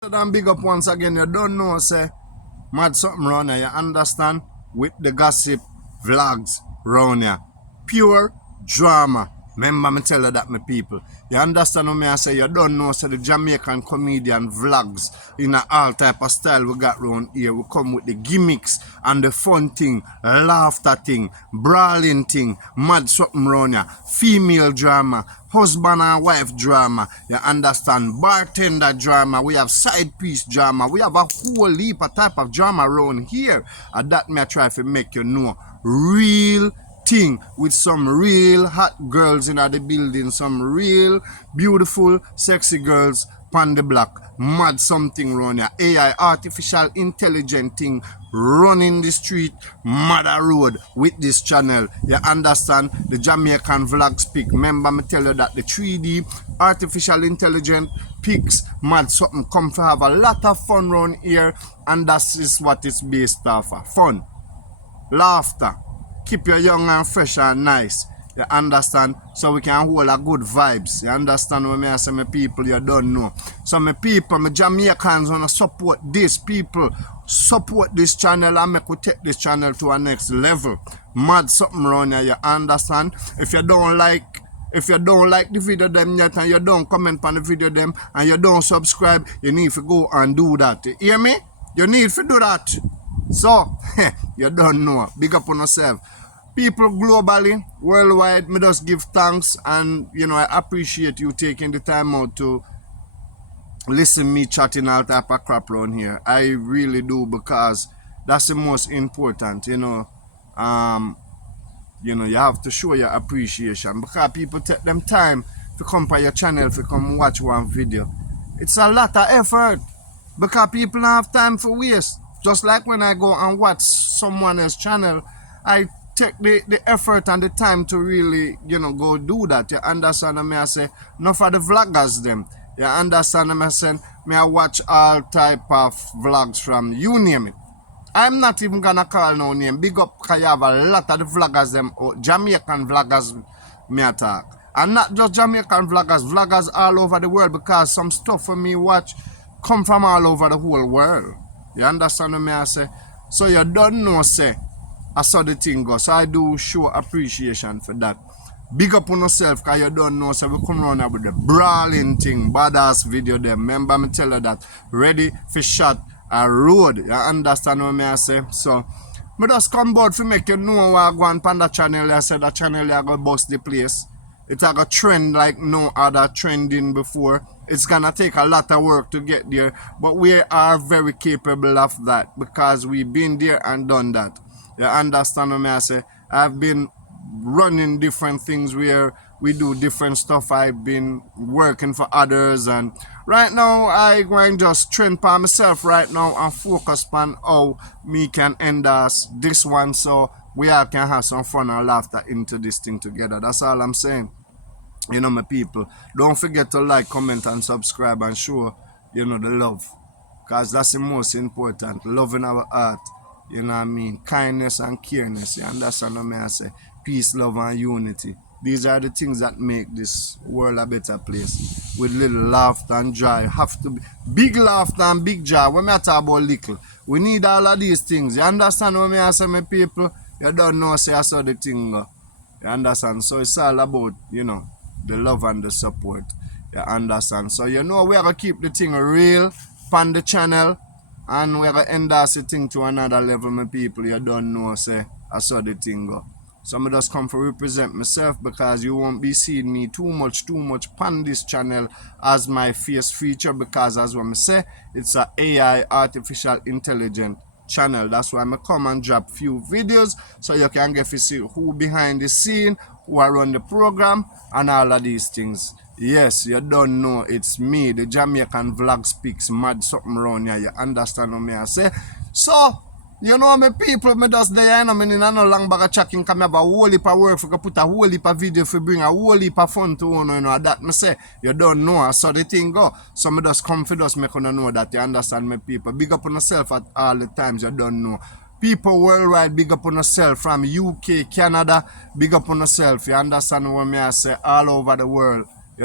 And big up once again, you don't know, say, mad something round here, you understand? With the gossip vlogs round here. Pure drama. Remember me tell you that, my people. You understand what me I say? You don't know, say the Jamaican comedian vlogs in a all type of style we got round here. We come with the gimmicks and the fun thing, laughter thing, brawling thing, mad something round here, female drama, husband and wife drama. You understand? Bartender drama. We have side piece drama. We have a whole heap of type of drama around here. And that me I try to make you know. Real thing with some real hot girls in the building, some real beautiful sexy girls on the block. Mad something run here. AI, artificial intelligent thing running the street, mother road with this channel. You understand? The Jamaican vlog speak. Remember me tell you that the 3D artificial intelligent pics, mad something come to have a lot of fun around here, and that is what it's based off of. Fun, laughter, keep you young and fresh and nice. You understand? So we can hold a good vibes. You understand what me I say, my people? You don't know. So my people, my Jamaicans wanna support this. People support this channel and make we take this channel to a next level. Mad something around here, you understand? If you don't like the video them yet and you don't comment on the video them and you don't subscribe, you need to go and do that. You hear me? You need to do that. So, you don't know. Big up on yourself. People globally, worldwide, me just give thanks, and I appreciate you taking the time out to listen me chatting all type of crap around here. I really do, because that's the most important, you have to show your appreciation, because people take them time to come by your channel to come watch one video. It's a lot of effort, because people don't have time for waste. Just like when I go and watch someone else's channel, I take the effort and the time to really, go do that. You understand me? I say, not for the vloggers them. You understand me? I say, me I watch all type of vlogs from you name it. I'm not even gonna call no name. Big up, because you have a lot of the vloggers them, or Jamaican vloggers me attack. And not just Jamaican vloggers all over the world, because some stuff for me watch come from all over the whole world. You understand what I say? So you don't know, say, I saw the thing go. So I do show appreciation for that. Big up on yourself, because you don't know, so we come around here with the brawling thing, badass video there. Remember me tell you that. Ready for shot a road. You understand what I say? So, I just come board to make you know what I go on that channel. I said that channel I go bust the place. It's a trend like no other trending before. It's gonna take a lot of work to get there, but we are very capable of that, because we've been there and done that. You understand what I say? I've been running different things where we do different stuff. I've been working for others, and right now I going just train for myself right now and focus on how me can end this one, so we all can have some fun and laughter into this thing together. That's all I'm saying. My people, don't forget to like, comment and subscribe, and show the love, because that's the most important. Love in our heart, you know what I mean? Kindness and careness. You understand what I say? Peace, love and unity. These are the things that make this world a better place. With little laughter and joy. Have to be big laughter and big joy. When I talk about little, we need all of these things. You understand what I say, my people? You don't know, say I saw the thing go. You understand? So it's all about, the love and the support. You understand? So we are going to keep the thing real on the channel, and we are going to end the thing to another level, my people. You don't know, say I saw the thing go. So I just come to represent myself, because you won't be seeing me too much on this channel as my face feature, because as what I say, it's a AI, artificial intelligent channel. That's why I come and drop few videos, so you can get to see who behind the scene, who are run the program, and all of these things. Yes, you don't know, it's me, the Jamaican vlog speaks mad something around here. You understand what I say? So, my people, me just there, I mean, in no long bag of checking, come have a whole heap of work, for put a whole heap of video, for bring a whole heap of fun to one, that me say, you don't know, I saw the thing go. So me just come for just make you know that, you understand, my people. Big up on yourself at all the times, you don't know. People worldwide, big up on yourself, from UK, Canada, big up on yourself, you understand what I say, all over the world.